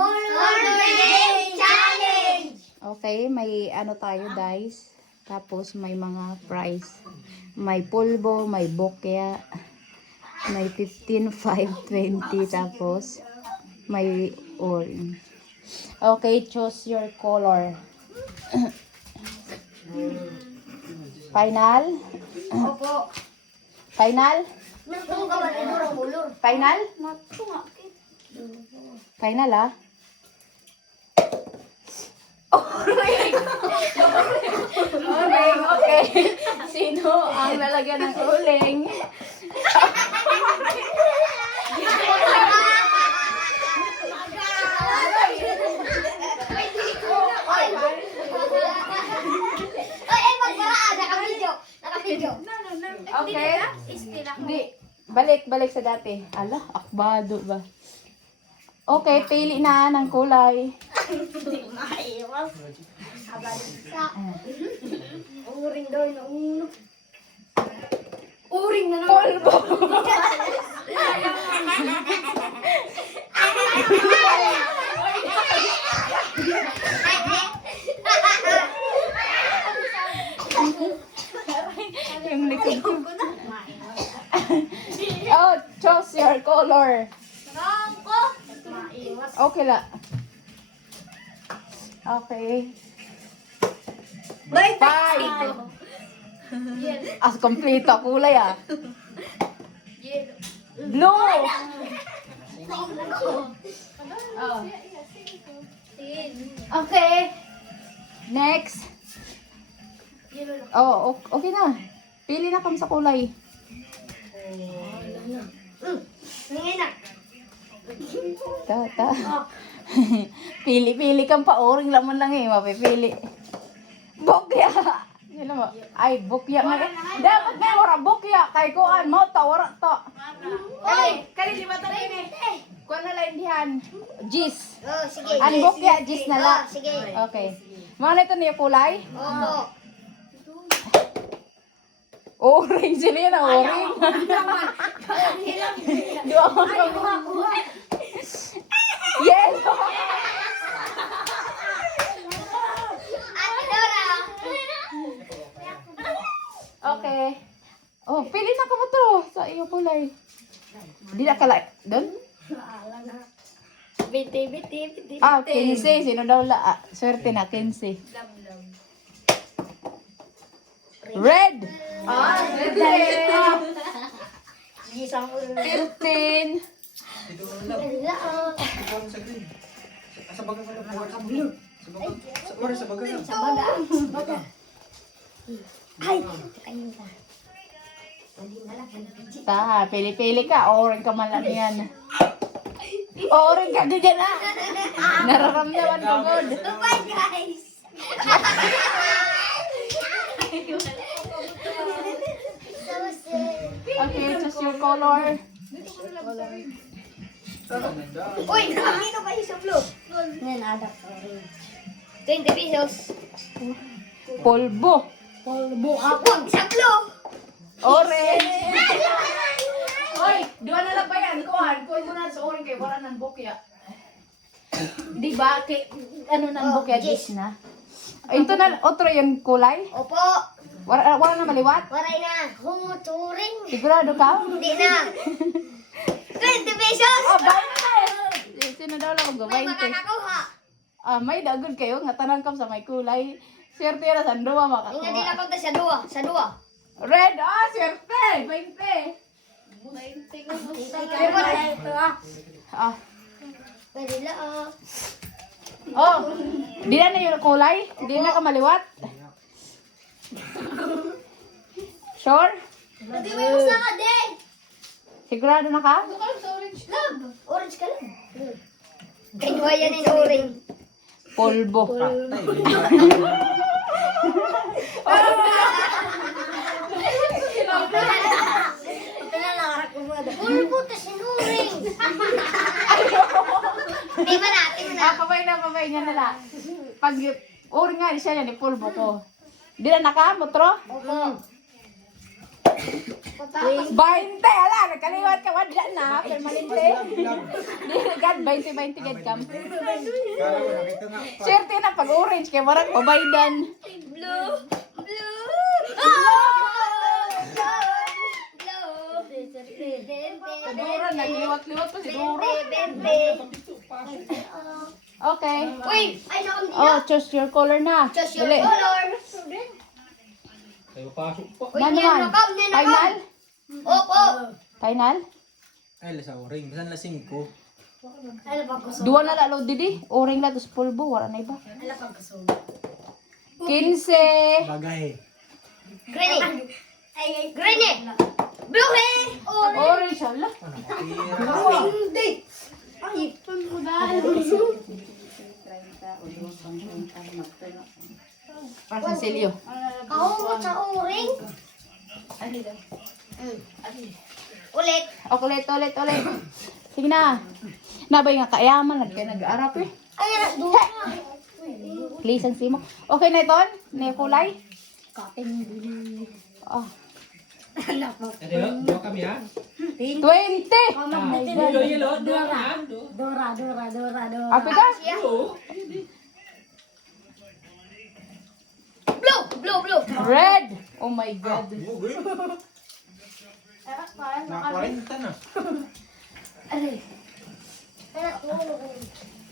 Color Day Challenge! Okay, may ano tayo guys. Tapos may mga prize. May pulbo, may bokya, may 15, 5, 20, tapos may orange. Okay, choose your color. Final? Opo. Final? Nagtong ka ba ng color? Final? Final ah? Uling, okay. Sino ang lalagyan ng uling? Ay, magparaan. Naka-video. Naka-video. Okay. Hindi. Balik sa dati. Ala, akbado ba? Okay, pili na ng kulay. Maiwas. Uring daw na uno. Uring na naman. Polvo. Yung likod ko. Oh, choose your color. Maiwas. Okay la. Okay. Bye. 5. As kompleto kulay ah. Blue. Oh. Okay. Next. Oh, okay na. Pili na kami sa kulay. Ngayon na. Ta. Pili kang pa-oring laman lang eh. Mapipili. Bokya. Yun mo. Ay, bokya nga. Dapat nga wala bokya. Kay kuan mo, wala to. Ay, kali lima ta rin eh. Kuan na lang dihan. Jis. Oh, sige. Ang bokya, jis na la. Oh, sige. Okay. Mga ito niya kulay. Opo. Orange sila yan, orange. Dua ko yellow. Ate Dora. Okay. Oh, pili na ka mo to sa iyo kulay. Di na kala doon? Biti. Ah, 15. Sino daw la? Ah, swerte na, 15. Red! Ah, red! Isang ulo. 15. Sa baga ka na sa blue. Sa baga ka. Sa baga. Ay, kain ka. Ta, pili-pili ka. Orange ka man lang yan. Orange ka din na. Nararamdaman ko, God. Bye, guys. Okay, choose your color. Uy, nakakino kayo sa blue. Ngayon, adak. 20 pesos. Polvo. Polvo ako. Sa blue. Orange. Hoy, dua na lang ba yan? Kuhan mo na sa orange kay wala nang bukya. Di ba? Ano nang bukya? Dis na. Ito na, otro yung kulay? Opo. Wala na maliwat? Waray na. Humuturing. Sigurado ka? Hindi na. 20 pesos. Oh, bayan na eh. Sino daw lang May mag-20? makakakuha. Ah, may dagod kayo. Nga tanan kam sa may kulay. Swerte na sa duwa Hindi na makakuha. punta sa dua. Sa dua. Red! Ah, swerte! 20! Ito ah. Ah. Pwede na ah. Oh, di na na yung kulay? Di na ka maliwat? Sure? Hindi mo yung saka din. Sigurado na ka? Love. Orange ka lang. Kanya yan yung orange. Polvo. Pulbo to sinuring. Hindi ba natin na? Ah, pabay niya na lang. Pag uri nga siya yan, polvo ko. Di na naka, motro? Opo. Patapos. 20, ala, nagkaliwat ka, wadya na, permanente. Di, gad, 20 gad kam. Kala ko nakita na. Swerte na pag orange, kaya marang mabaydan. Blue. Blue. Dura, nagliwat-liwat pa si Dura. Okay. Uy! Ay, nakam Oh, choose your color na. Choose your Dali. color. Tayo pasok po. Uy, Na niyan naman. nakam, niyan nakam. Final? Opo. Final? Ay, lasa oring. Basan la 5. Ano pa gusto? Dua na lalo, Didi. Oring lang, tapos pulbo. Wala na iba. Ano pa gusto? 15. Bagay. Green. Green. Blue. Orange, ala. Ano tira? Hindi. Ay, Para sa Celio. Kahungot sa oring. Ulit. Ulit. Sige na. Nabay nga kayaman, nag-arap eh. Ay, duha. Please, ang simo. Okay na ito? Na kulay? Kating bili. Oh. Ate, dua kami ha. 20! Yelo, dua ha. Dora. Api ka? Blue. Red! Oh my God. Bugoy. Nakakwenta na. Aray.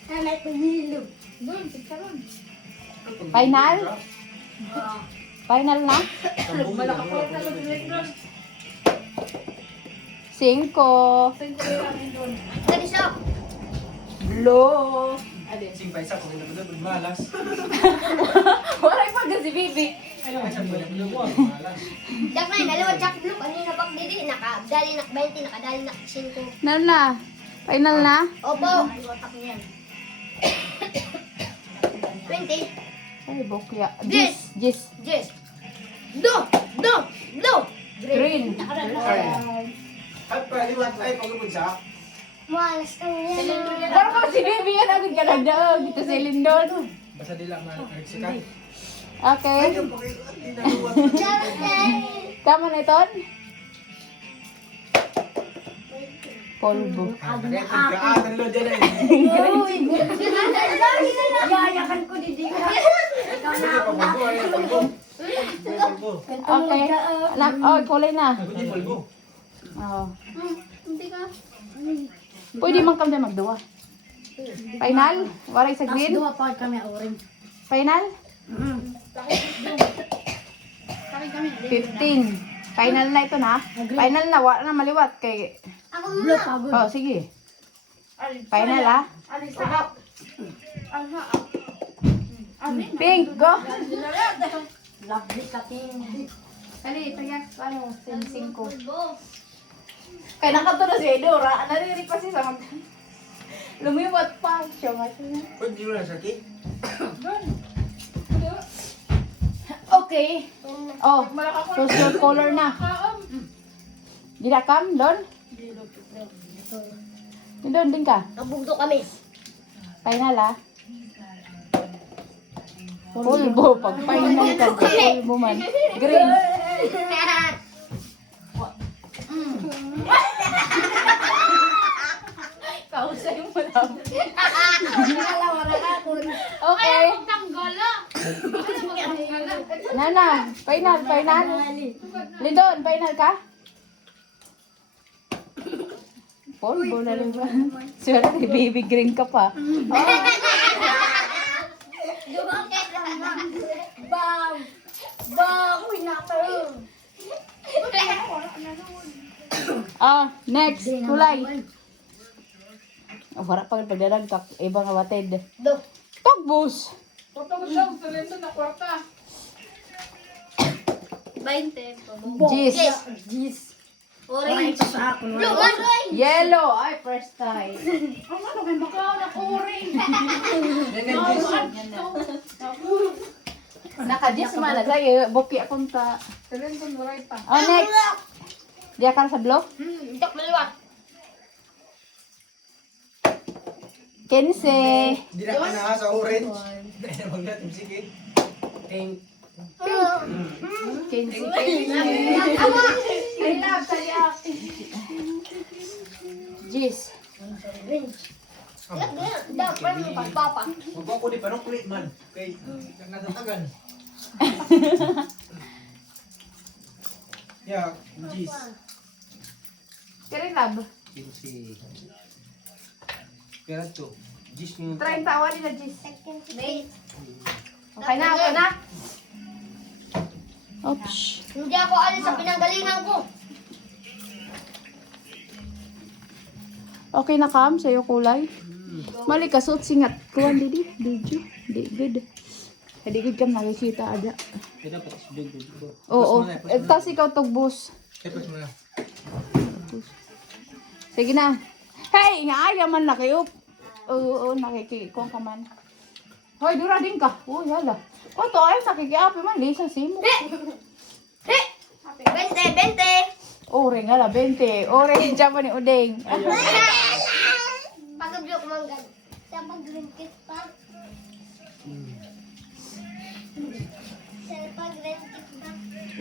Anak ko hilo. Doon, pagkaroon. Final? Final na? Cinco. Dali siya. Blue. Simpay sa kung hindi malas. Wala pa si Bibi. Ano ka sa malas? Jack na yun, dalawa Jack Blue. Kanina pag didi, nakadali na 20, nakadali na 5. Ano na? Final na? Opo. 20. Ay, bokya. Yes. Gis. Yes. Blue. Green. Ay, pwede ba tayo pag-ubod sa? Malas ka yan. Pero kung si Bibi yan, agad ka nagdaog. Ito si Lindon. Basta dila mag-sikat. Okay. Charlie. Tama na ito? Polvo. Nagkaan lo dyan eh. Yayakan ko didi. Ikaw na. Okay. Anak, oh, kulay na. Polvo. Oh. Hindi ka. Pwede man kami magduwa. Final? Waray sa green? Dua pa kami orange. Final? 15. Final na ito na. Final na. Wala na maliwat. Kay... Ako muna. Pagod. Oh, sige. Final ah. Pink, go. Lovely kating. Kali, pagyak, ano, sing ko. Kaya nakato na si Edora. Naririnig pa siya sa mag... Lumiwat pa siya nga siya. Pwede mo lang sa cake? Okay. Oh, choose your color na. Ginakam, Don? Don din ka. Nabugto kami. Final ah. Pulbo. Pag final ka, pulbo man. Green. Kausay mo lang. Okay. Nana, final. Lindon, final ka? Polvo na lang ba? Swerte, baby green ka pa. Bang! Uy, nakaro. Next, kulay. Wala pa pagdadag ka, ibang awatid. Do. Tagbus! 20. Gis. Gis. Orange. Blue man. Yellow! Ay, first time. Naka-gis man na sa'yo. Buki akong ta. Oh, next. Diya ka sa blue? Jack maliwat. 15. Hindi na ka na sa orange. Dahil na mag-natim sige. Pink. 15. I love teriyaki. Jis. Dapat mo pagpapa. Magwa ko di parang kulit man. Kay natatagan. Yeah, jeez. Kaya lab. Kinsi. Pera to. Jeez mo. 30 awali na Jis. Wait. Okay na, okay na. Oops. Hindi ako alis sa pinanggalingan ko. Okay na kam sa'yo kulay? Mali ka suot singat. Kuwan di video. Di good. Hindi good kam nakikita ada. Kaya dapat isbig ko. Oo. Tapos ikaw tugbos. Tapos mo na. Sige na. Hey! Naaya man na kayo. Oo, nakikikuha ka man. Hoy, dura din ka. Oh, yala. O, to ay nakikiapi man. Lisa, simo. 20. Ore nga la, 20. Ore, dyan pa ni Udeng. Pagabyo ko manggan. Sa pag-green kiss pa. Sa pag-green kiss pa.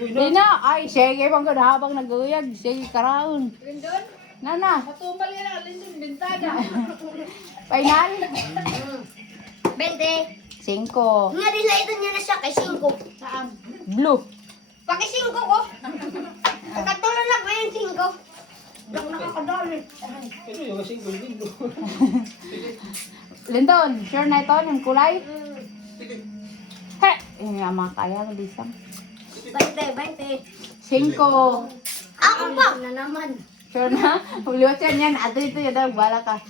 Di na. Ay, sige pang ganda habang nag-uyag. Sige, karaon. Lindon? Nana. Matumbal yan ang Lindon. Bintada. Final? 20. 5. Nga rin lang ito niya na siya kay 5. Saan? Blue. Paki 5 ko. Katulad lang ba yung 5? Nakakadali. Ito yung single din. Lindon, sure na ito yung kulay? He! Yung nga mga kaya, malisang. 20. 5. Ako pa. Na naman. Sure na? Uliwat yan. Ato ito yun. Bala ka.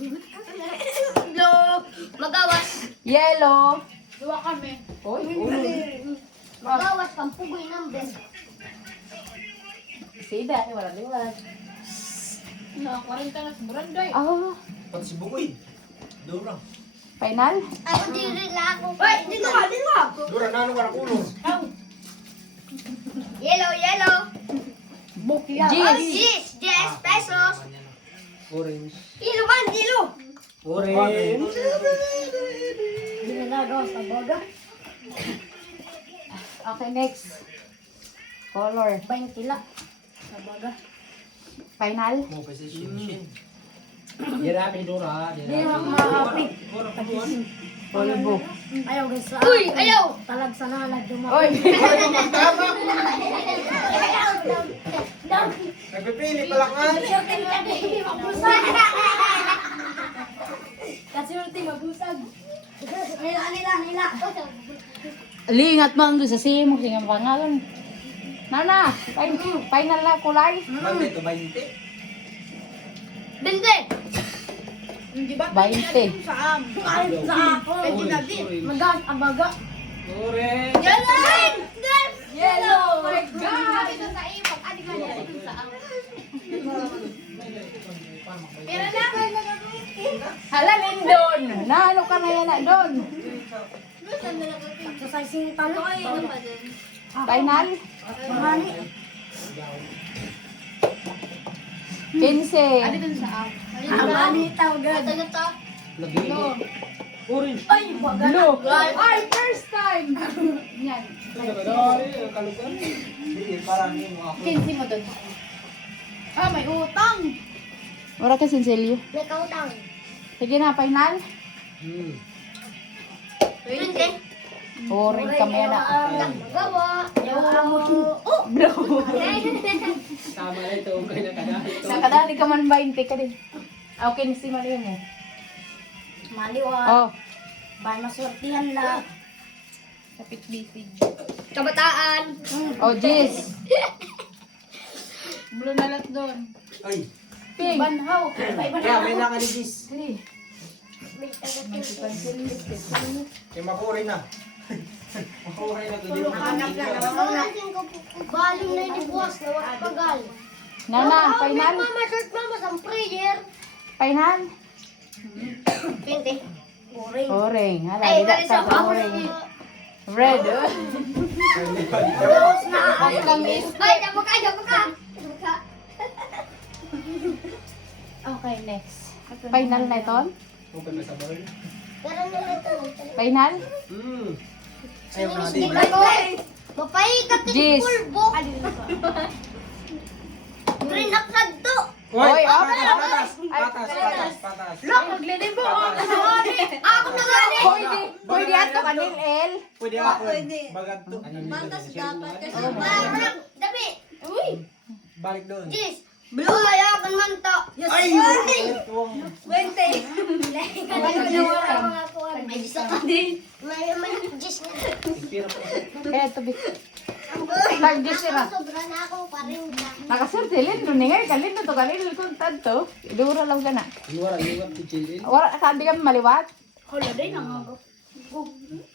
Blue. Magawas. Yellow. Dua kami. Uy, Magawas kang pugoy ng best. Sida, wala liwat. Nakakaranta na sa Brandoy. Ah, Pati si Bukoy. Dura. final? Ako dili lang ako. Wait, dito ka. Dura na ano ka kulong. Yellow. Bukya. Yes, 10 pesos. Orange. Kilo man, kilo. Orange. Dinalaga sa boga. Okay, next. Color. 20 lang. Sa boga. Final? Mo pa si Shin. Dirapi Dura. Dirapi. Polvo. Ayaw guys. Uy, ayaw. Talag sa nalag dumapo. Uy! Nagpipili pala ka. Kasi ulti mabusag. Nila. Lingat mo ang sa simo. Sige ang pangalan. Nana, final na kulay. Bante to 20. Binte. 20. Sa ako. Magas, abaga. Orange. Yellow. Oh my God! Ito sa imok. Adi ka niya. Ito sa ang. Pero na. Hala, Lindon! Naano ka na yan na doon? Sa sing taloy. Final? Mahani. 15. Adi dun sa ang. Mahani tawagad. Ito. Lagi. Orange. Ay, baga. Blue. Ay, first time! Yan. Kalugan. Sige, parang yung ako. 15 mo doon. Ah, may utang. Wala ka sinsilyo. May kautang. Sige na, final. 20. 20. Oring kami na. Gawa. Oh! Blue. Tama na ito. Kaya nakadali ito. Nakadali ka man 20 ka din. Okay, si Maria mo. Maliwa. Oh. Bal masortihan la. Kapit bisig. Kabataan. Oh, Jis. Blue na lang doon. Ay. Pink. Banhaw. Kaya may nakaligis. Three. Kaya makuri na. Makuri na to. Baling na ni boss na wala pagal. Nana, final. Mama, shirt mama sa prayer. Final. 20. Oring. Oring. Hala, Ay, tidak isa sa pa. oring. Red. Dos na. Ang langis. Ay, damo ka. Okay, next. Final na ito. Open na sa bowl. Pero nila ito. Final. Ayaw na din. Mapaikat Jis. pulbo. Green akad to. Hoy, oh, patas. Look, maglilibo. Ako na nga rin. Pwede ato kanil, El. Pwede ako. Bagad to. Batas dapat kasi. Parang, dabi. Uy. Balik doon. Jis. Blue ayakan man to. Ay! Wente. Ay, Jis ka din. May Jis na. Kaya tabi. Tag-Diyos sila. Sobra na ako pa rin. Nakasertilin, runingay, kalin na to, kalin na kung tanto. Idura lang ka na. Iwara, pichilin. Wala, sabi ka maliwat. Hala din ang ako.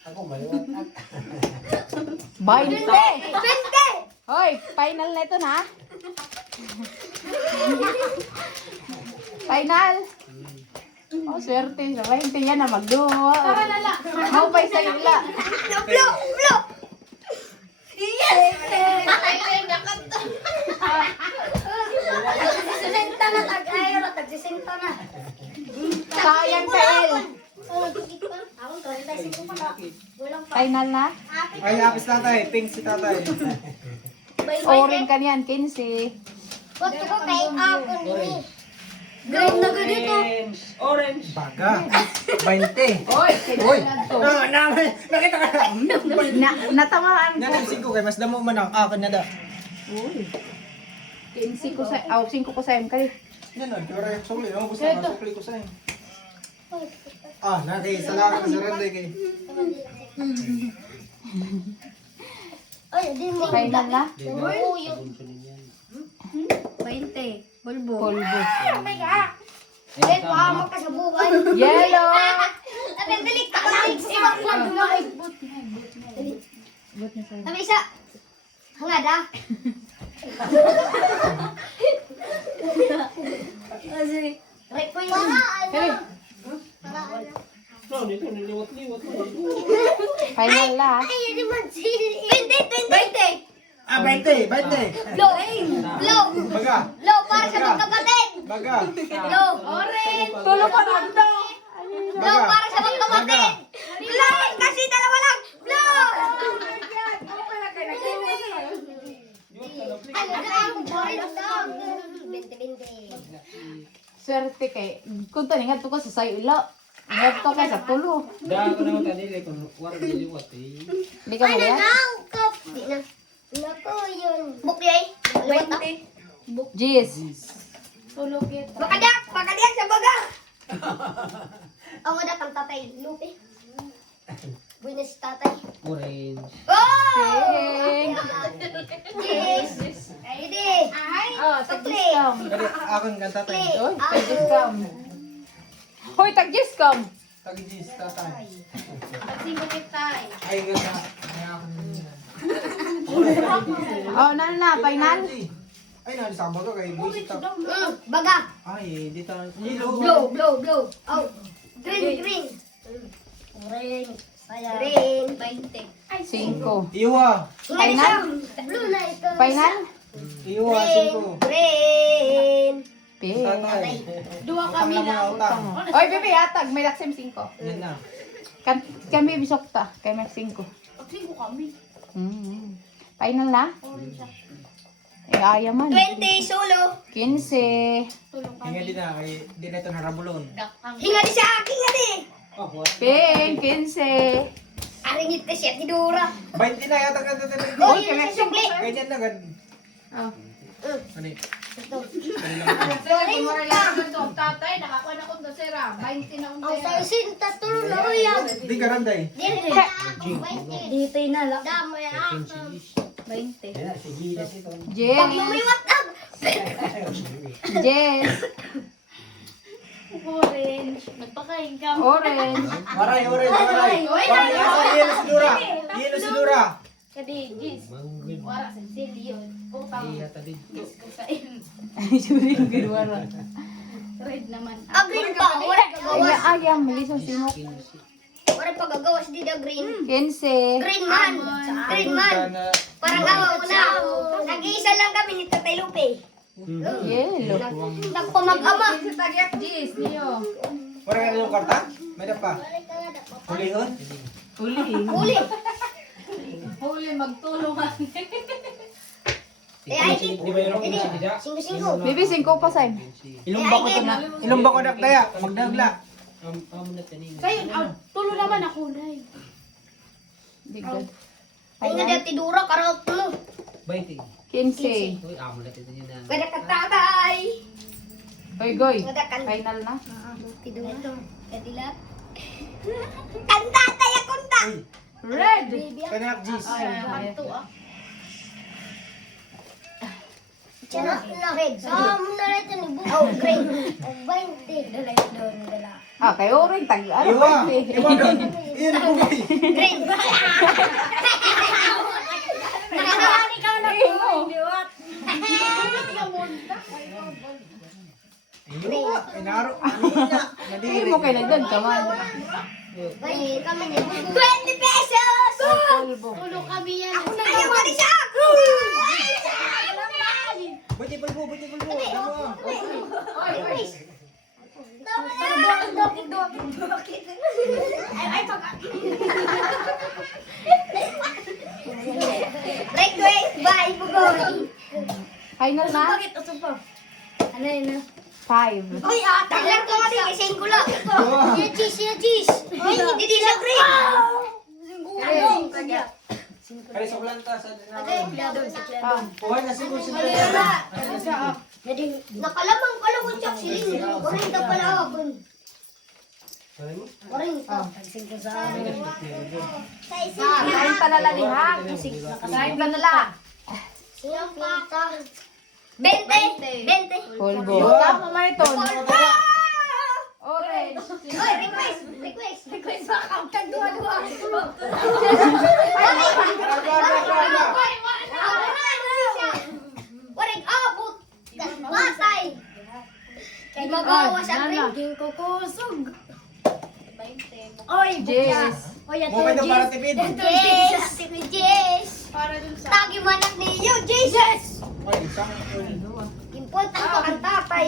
Ako maliwat. 20. Wente. Hoy, final na ito na. Final. Oh, swerte. 20 yan na magduwa. Tara lala. Maupay sa ila. Blo, blo. Yes! Ay, nakanta. Tagsisinta na, tag-ayro, tagsisinta na. Sayang ka, El. Ako, 35 pa ka. Walang pa. Final na. Ay, apis tatay. Pink si tatay. Orin ka niyan, 15. Ba't ko kay ako ni? Green na ganito. Orange. Baga. 20. Oy, Uy! Nakita ka na. Natamaan ko. Nanapsin ko kay mas damo man ang akin na da. Uy. 15 ko sa, 5 ko sa MK. Yan o, kaya yung sukli. Ang gusto nga sukli ko sa'yo. Ah, nati. Salamat sa rende kay. Ay, di mo. Final na. Uyo. 20. Polvo. Oh my God. Ay, pahamak ka sa buhay. Yellow. Natindalik ka lang. Ibang vlog na. But na sa'yo. Sabi isa. Hangad ah. Kasi, right po yun. Final na. Ay, hindi man si... 20. Ah, 20. 20. Low. Low. Baga. Low para sa magkapatid. Baga. Low. Orange. Tulo pa nando. Low para sa magkapatid. Low. Kasi dalawa lang. Low. Ano na ang boy lang. 20. Swerte kay. Kung taningan to ka sa sayo ilo. Ingat to ka sa tulo. Dah ako naman kanila kung wala diliwat eh. Hindi ka malihat? Naangkap. Di na. Nako yun. Bukyay. 20. Jis. Makadiak sa baga. Ang wala kang tatay. Lupi. Buhay na si tatay. Orange. Oh! Pink. Yes. Hindi. Oh, tag-discount. Kali, akin kan tatay. Uy, tag-discount. Hoy, tag-discount. Tagijis tatay. Tay. Ay, ganda. Ay, akin na. Oh, na, final. Ay, nasa baga kay buisit ako. Baga. Ay, dito. Blow. Oh. Green. Orange. Green. 20. 5. Iwa. Final? Blue na ito. Final? Iwa, Green. 5. Green. Pink. Tatay. Dua kami lang. Utang. Oy, bebe, atag. May laksim 5. Yan na. Kami bisok ta. Kay may 5. Pagsigo kami. Final na? Eh, ayaman. 20 solo. 15. Hinga din na. Kay di na ito narabulon. Hinga di sa akin nga di. Oh, what? Pink. 15. Aringit ka siya, tidura. 20 na yata ka tatay. Oh, Uy, yun kaya sa sukli. Ganyan na gan. Oh. Ano eh? Ang saisin, tatulong na ko yan. Di ka randay. Dito na lang. Damay ako. 20. Pag Jess. lumiwat na. Jess. Orange. Nagpakain ka. Orange. Waray. Yelo si Dura. Yelo si Dura. Kadi, Gis. Wara sa silyon. Utang. Iya tadi. Gis ko sa in. Ay, suri yung gilwara. Red naman. Green pa. Wala Ay, pagawas. ayam. Lisong simok. Wala pagagawas di da green. 15. Green man. Green man. Parang awa ko na. Nag-iisa lang kami ni Tatay Lupe. Yellow. Nagpamag-ama. Waray ka yung karta? May pa. Hulihon? Huli. magtulungan. Ay, Di ba yung Hindi. sila? Singko-singko. Bibi, 5 pa, Sam. Ilumba ko ito na. Ilumba ko na kaya. Magdagla. Amo na tanin. Tulo naman ako na eh. Di good. Ay nga dati dura, karot mo. 20. 15. Uy, amo na tanin na. Kada ka tatay. Hoy, Goy. Kada kan. Final na. Tidura. Kadilat. Kanta tayo kunta. Red! Kanak G's. Tiyan na red. Na red ni bu. Oh, green. 20. Dala doon dala. Ah, kay Oring, tag, ano Iwa. ba? Iwa doon. Iyan po ba? Green. Nakakani ka na Ay, po. mo. Diwat. Iwa. Inaro. Anina. Ay, Nadiri. mo kay nagdag ka man. Bay, kami ni 20 pesos. Polvo. Tulo kami yan. Ako na naman siya. Buti pulbo. Buti pulbo. Ano? Oy, please. Like wait, bye, bugoy. Final na? Bakit usap pa? Ano yun na? 5. Uy, tagal ko nga din, ising ko lang. Yung cheese. Uy, hindi di siya green. Kaya sa planta. Sa Ah, Kuha na siguro si Nakalamang pala ko siya siling. Orin daw pala ako. Orin. kain pa na lang ni ha. Kain pa na lang. Silang pita. 20. Polvo. Tama mo ito. Orange. Uy, request. Bakang kagduwa-duwa. Orin, abot. Matay. Kay magawa sa green. King kukusog. Oy, Jess. Oy, ato Moment ng para tipid. Yes. Para dun sa... Tagi manak niyo, Jesus. Ay, isang. Important pa ang tatay.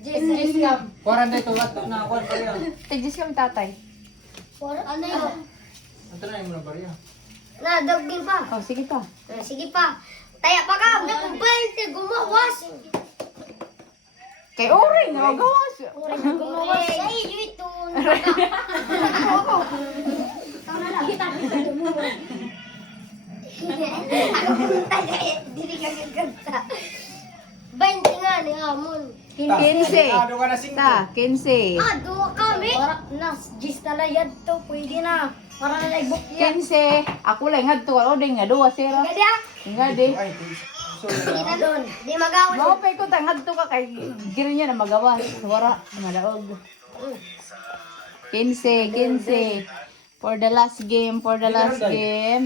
Jess kam. Kuha na ito. Wato na. Kuha pa rin. Jess kam tatay. Ano yun? Ito na yung muna pa rin. Nadagin pa. Oh, sige pa. Sige pa. Taya pa ka. Nakubalte, gumawas. Kay Oring, magawas. Gumawas. Ay, ito. Dili ka gaganta. 20 nga ni Amon. 15. Ano ka na 5. Ta, 15. Duwa kami. Nas, gis na layad to. Pwede na. Para na naibok yan. 15. Ako lang ngadto o ding nga duwa sira. Gadi ah. Nga di. Ay, sorry. Hindi na doon. Di magawas. Mao pay ko ta ngadto ka kay giri niya na magawas. Wara malaog. 15. For the last game, $500. Green.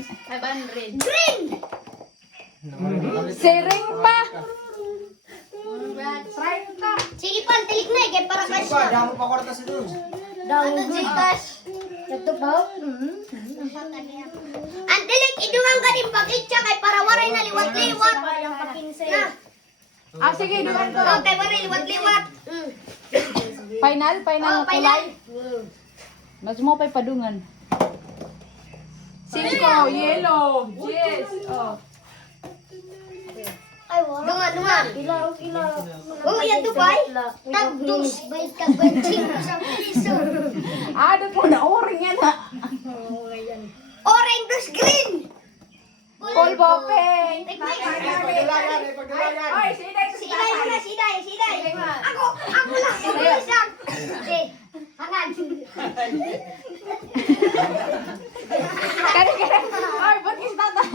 Sering pa. Sige pa, tilik na eh. Kaya para Sige cash pa, na. damo pa kwarta si Dun. Ano Gcash? Ito pa? Ang tilik, idungan ka din pag-itcha kay para waray na liwat-liwat. Yung pakinse. Na. Ah sige, duman ko. Okay, waray liwat-liwat. Final Oh, na final. kulay. Mas mo pay padungan. 5 yellow. Yes. Oh. Ay, wala. Dungan. Kila. Oh, yan Dubai. Tagdos. Bayad ka 25 sa piso. Ano po na oring yan ha. Orange plus green. Polvo pink. Pagdalagan, eh, pagdalagan. Oy, siday Si Iday muna, si Iday. Ako lang. Ako isang. Okay. Hangan. Kani. Oy, ba't is tatay?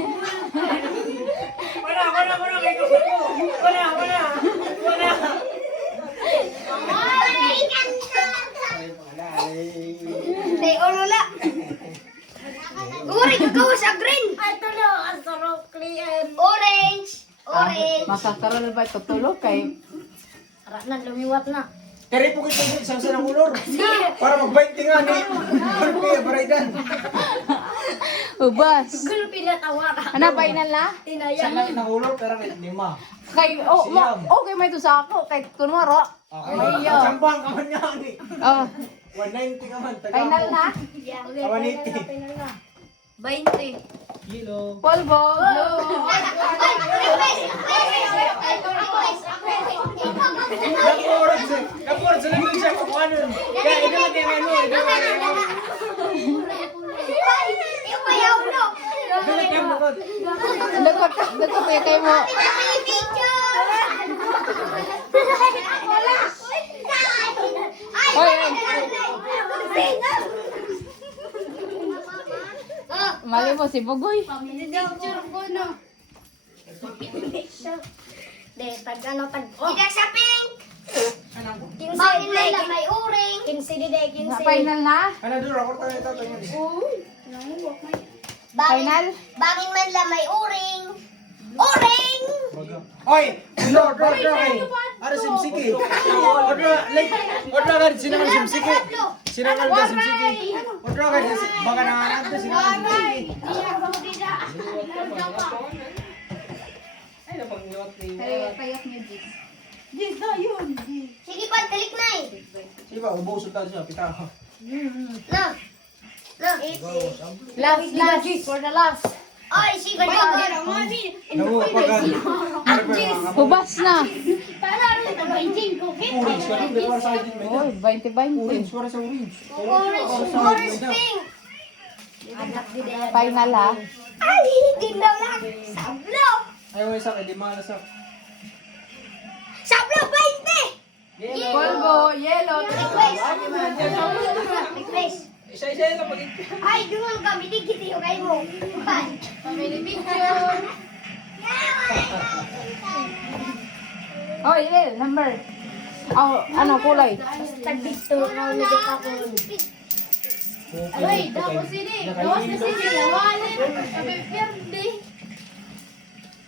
Ay, ganda. Day, ulula. Orange ka sa green. Ay, tulo. Ang sarap clear. Orange. Orange. Masakaroon na ba tutulog kay Arak na, lumiwat na. Kaya po kita sa ng ulor. Para mag-20 nga. Ano kaya, baraydan. ubas. Gulo pinatawaran. Ano final na? Sa laki ng ulor, pero may 5. Kay okay may to sa ako kay kunwaro. Okay. Mayo. Champang ka man nga ni. Oh, 190 ka man. final na? 180. 20. Yellow. Polvo, blue. Kapurot sa lang siya kung ano. Kaya ito lang yung ano. Ito lang yung ano. Ito lang yung bukod. Dukot pa kay mo. Mali mo si Bugoy. Picture ko no. De, tag ano, tag... Tidak sa pink! Bakit na may uring? 15 de, 15. Final na? Ano doon, ako tayo ito. Final? Bakit man lang may uring? Uring! Oy! Odra kay. Ano simsiki? Odra, like, odra ka sinangal simsiki. Sinangal ka simsiki. Odra ka baka nanganap na sinangal simsiki. Ay, napag-iwat ni Payat niya, Jis. Sige pa, kalik na eh. Sige ba, ubos tayo siya, pita. Na. Na. Last. For the last. Oy, sige ba? Namu, pag Hubas na. Para rin ito, engine ko. orange ka rin, di ba sa akin? Oy, 20-20. Orange, para sa orange. Orange pink. Final ha? Ay, hindi daw lang. Sablo. Ayaw isa, di malas ako. Sablo, 20. Polvo, yellow. Request. Isa-isa lang pag Ay, doon kami, di kita yung kayo mo. Family picture. Oh, Yel, number. Oh, ano, kulay? Tag dito, na ako. Ay, dapat sini. Dapat na sini. Lawanin. Sabi, perde.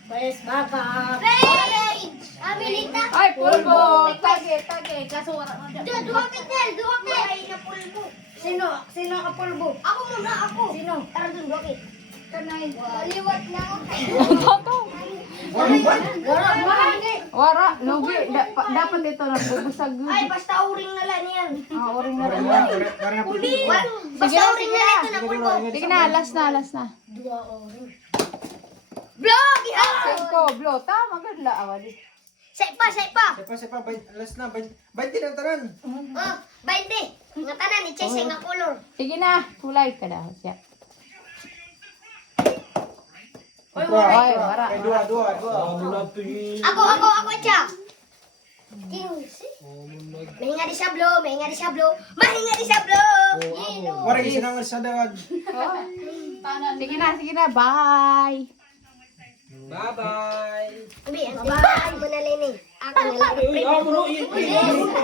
Pues, baka. Rage! Abilita. Ay, polvo. Tage. Kaso wala na dyan. Dua kitel, dua kitel. Ay, napulbo. Sino ka pulbo? Ako muna, ako. Sino? Tara dun, dua kit. Kanay. Maliwat na ako. Toto. Wala. Wara, lugi. Dapat dito nagbubusag. Ay, basta uring na lang yan. Ah, oring na rin. Para na puli. Basta uring na lang ito na pulbo. Sige na, last na. Vlog! Ihan! Cinco, blow. Tama, ganda. Awali. Saipa. Sepa, last na, 20 na tanan. Oh, 20. Nga tanan, i-check nga color. Sige na, kulay ka daw siya. Oy, wara. Kay dua. Ako, siya. Mahinga di sablo. Mahinga di sablo. Yelo. Wala yung sinangal sa dagad. Sige na. Bye. Bye-bye. Bye. Mo na lining. Ako na lang. Uy, amo no,